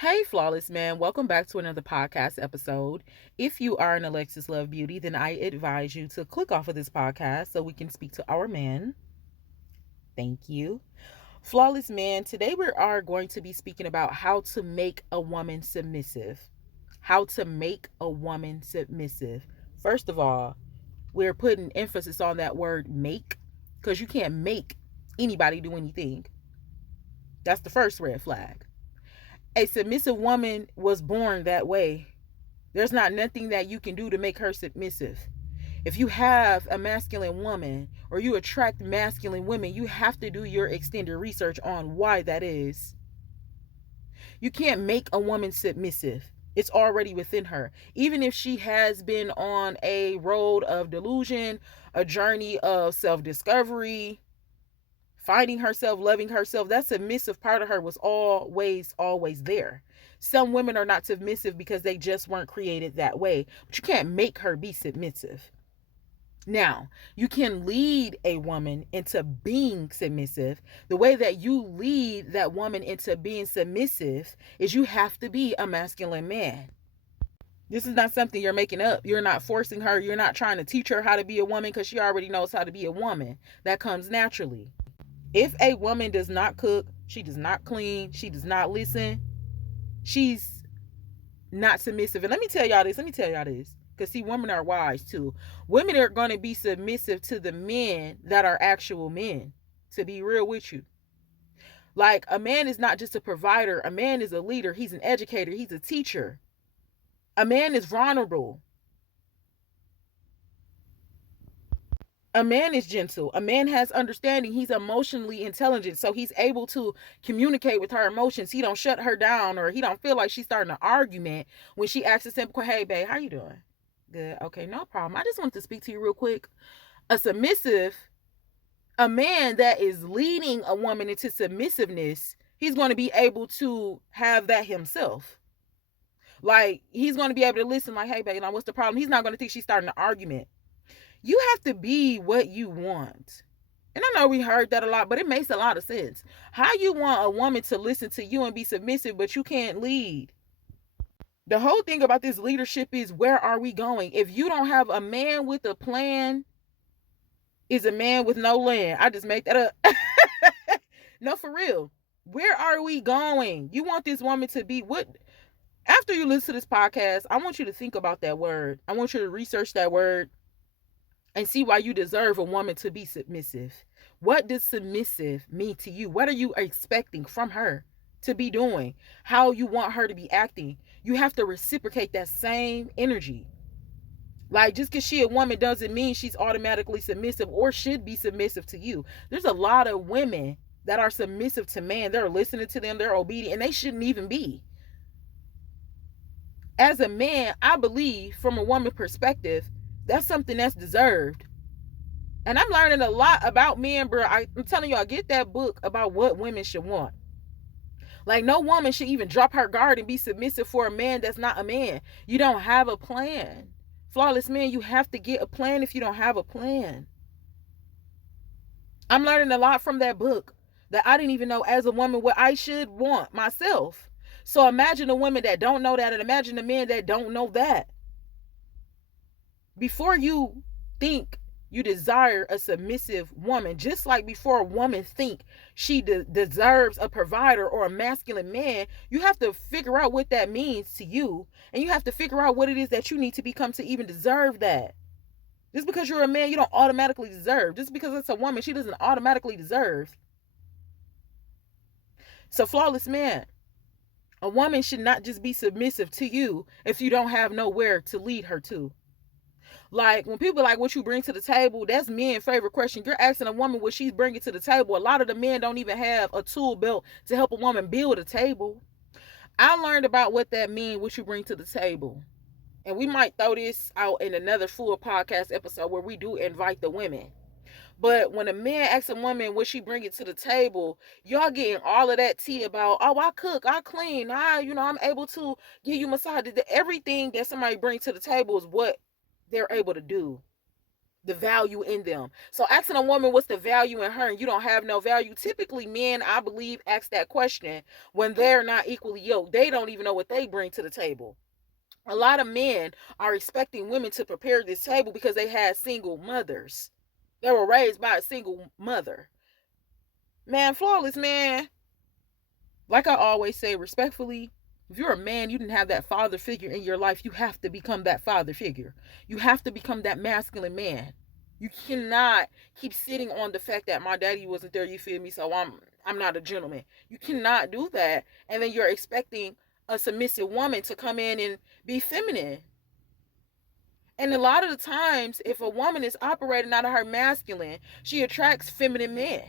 Hey, Flawless Man, welcome back to another podcast episode. If you are an Alexis Love Beauty, then I advise you to click off of this podcast so we can speak to our man. Thank you. Flawless Man, today we are going to be speaking about how to make a woman submissive. How to make a woman submissive. First of all, we're putting emphasis on that word make because you can't make anybody do anything. That's the first red flag. A submissive woman was born that way. There's not nothing that you can do to make her submissive. If you have a masculine woman or you attract masculine women, you have to do your extended research on why that is. You can't make a woman submissive. It's already within her. Even if she has been on a road of delusion, a journey of self-discovery, finding herself, loving herself, that submissive part of her was always there. Some women are not submissive because they just weren't created that way, but you can't make her be submissive. Now, you can lead a woman into being submissive. The way that you lead that woman into being submissive is you have to be a masculine man. This is not something you're making up. You're not forcing her. You're not trying to teach her how to be a woman because she already knows how to be a woman. That comes naturally. If a woman does not cook, she does not clean, she does not listen, she's not submissive. And let me tell y'all this. Because see, women are wise too. Women are going to be submissive to the men that are actual men, to be real with you. Like, a man is not just a provider. A man is a leader. He's an educator. He's a teacher. A man is vulnerable. A man is gentle. A man has understanding. He's emotionally intelligent, so he's able to communicate with her emotions. He don't shut her down, or he don't feel like she's starting an argument when she asks a simple, "Hey, babe, how you doing?" "Good." "Okay, no problem. I just wanted to speak to you real quick." A submissive, a man that is leading a woman into submissiveness, he's going to be able to have that himself. Like, he's going to be able to listen, like, "Hey, babe, what's the problem?" He's not going to think she's starting an argument. You have to be what you want. And I know we heard that a lot, but it makes a lot of sense. How you want a woman to listen to you and be submissive, but you can't lead? The whole thing about this leadership is, where are we going? If you don't have a man with a plan, is a man with no land. I just made that up. No, for real. Where are we going? You want this woman to be what? After you listen to this podcast, I want you to think about that word. I want you to research that word and see why you deserve a woman to be submissive. What does submissive mean to you? What are you expecting from her to be doing? How you want her to be acting? You have to reciprocate that same energy. Like, just because she a woman doesn't mean she's automatically submissive or should be submissive to you. There's a lot of women that are submissive to men. They're listening to them, they're obedient, and they shouldn't even be. As a man, I believe from a woman perspective, that's something that's deserved. And I'm learning a lot about men, bro. I'm telling y'all, get that book about what women should want. Like, no woman should even drop her guard and be submissive for a man that's not a man. You don't have a plan. Flawless man, you have to get a plan if you don't have a plan. I'm learning a lot from that book that I didn't even know as a woman what I should want myself. So imagine a woman that don't know that, and imagine a man that don't know that. Before you think you desire a submissive woman, just like before a woman think she deserves a provider or a masculine man, you have to figure out what that means to you, and you have to figure out what it is that you need to become to even deserve that. Just because you're a man, you don't automatically deserve. Just because it's a woman, she doesn't automatically deserve. So, flawless man, a woman should not just be submissive to you if you don't have nowhere to lead her to. Like, when people like what you bring to the table, that's men's favorite question. You're asking a woman what she's bringing to the table. A lot of the men don't even have a tool belt to help a woman build a table. I learned about what that means, what you bring to the table. And we might throw this out in another full podcast episode where we do invite the women. But when a man asks a woman what she bringing to the table, y'all getting all of that tea about, "Oh, I cook, I clean, I'm able to give you massage." Everything that somebody brings to the table is what they're able to do. the value in them. So asking a woman what's the value in her and you don't have no value, typically men, I believe, ask that question when they're not equally yoked. They don't even know what they bring to the table. A lot of men are expecting women to prepare this table because they had single mothers. They were raised by a single mother. Man, flawless, man. Like I always say, respectfully, if you're a man, you didn't have that father figure in your life, you have to become that father figure. You have to become that masculine man. You cannot keep sitting on the fact that my daddy wasn't there, you feel me? So I'm not a gentleman. You cannot do that. And then you're expecting a submissive woman to come in and be feminine. And a lot of the times, if a woman is operating out of her masculine, she attracts feminine men.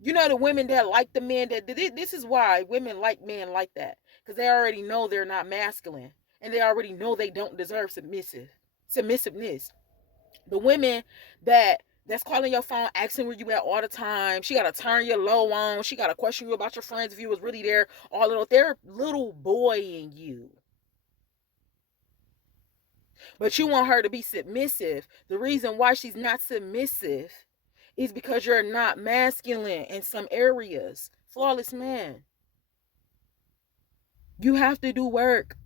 You know, the women that like the men that this is why women like men like that, because they already know they're not masculine and they already know they don't deserve submissiveness. The women that's calling your phone, asking where you at all the time. She gotta turn your low on. She gotta question you about your friends if you was really there. All of they're little boying you. But you want her to be submissive. The reason why she's not submissive is because you're not masculine in some areas. Flawless man. You have to do work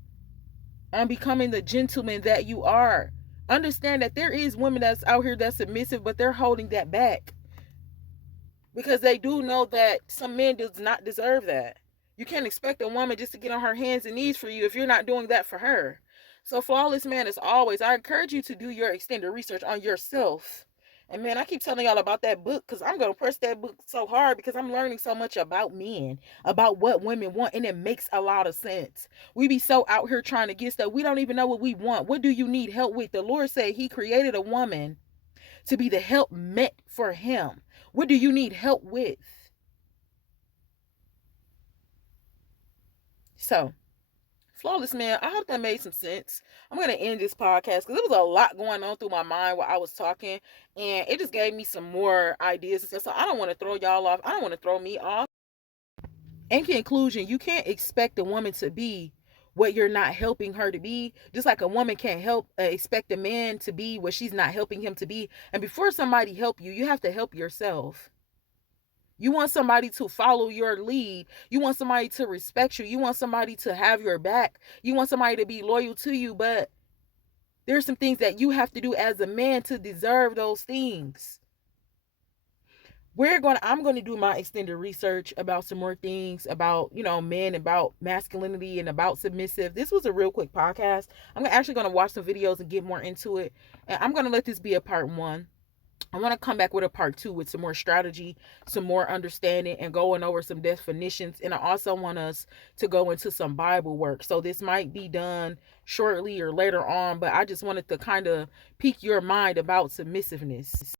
on becoming the gentleman that you are. Understand that there is women that's out here that's submissive, but they're holding that back because they do know that some men does not deserve that. You can't expect a woman just to get on her hands and knees for you if you're not doing that for her. So flawless man, as always, I encourage you to do your extended research on yourself. And man, I keep telling y'all about that book because I'm going to press that book so hard because I'm learning so much about men, about what women want, and it makes a lot of sense. We be so out here trying to get stuff. We don't even know what we want. What do you need help with? The Lord said he created a woman to be the help met for him. What do you need help with? So, flawless man, I hope that made some sense. I'm going to end this podcast because there was a lot going on through my mind while I was talking, and it just gave me some more ideas and stuff. So I don't want to throw y'all off. I don't want to throw me off. In conclusion, you can't expect a woman to be what you're not helping her to be, just like a woman can't expect a man to be what she's not helping him to be. And before somebody help you, you have to help yourself. You want somebody to follow your lead. You want somebody to respect you. You want somebody to have your back. You want somebody to be loyal to you. But there's some things that you have to do as a man to deserve those things. I'm going to do my extended research about some more things about, men, about masculinity and about submissive. This was a real quick podcast. I'm actually going to watch some videos and get more into it. And I'm going to let this be a part 1. I want to come back with a part 2 with some more strategy, some more understanding, and going over some definitions. And I also want us to go into some Bible work. So this might be done shortly or later on, but I just wanted to kind of pique your mind about submissiveness.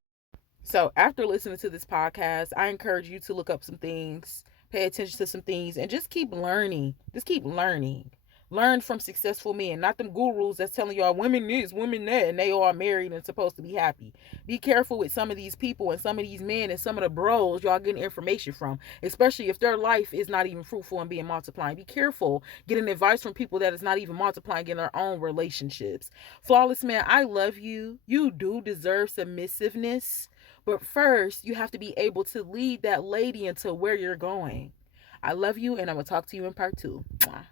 So after listening to this podcast, I encourage you to look up some things, pay attention to some things, and just keep learning. Just keep learning. Learn from successful men, not them gurus that's telling y'all women this, women that, and they all married and supposed to be happy. Be careful with some of these people and some of these men and some of the bros y'all getting information from, especially if their life is not even fruitful and being multiplying. Be careful getting advice from people that is not even multiplying in their own relationships. Flawless man, I love you. You do deserve submissiveness. But first, you have to be able to lead that lady into where you're going. I love you, and I'm going to talk to you in part 2. Mwah.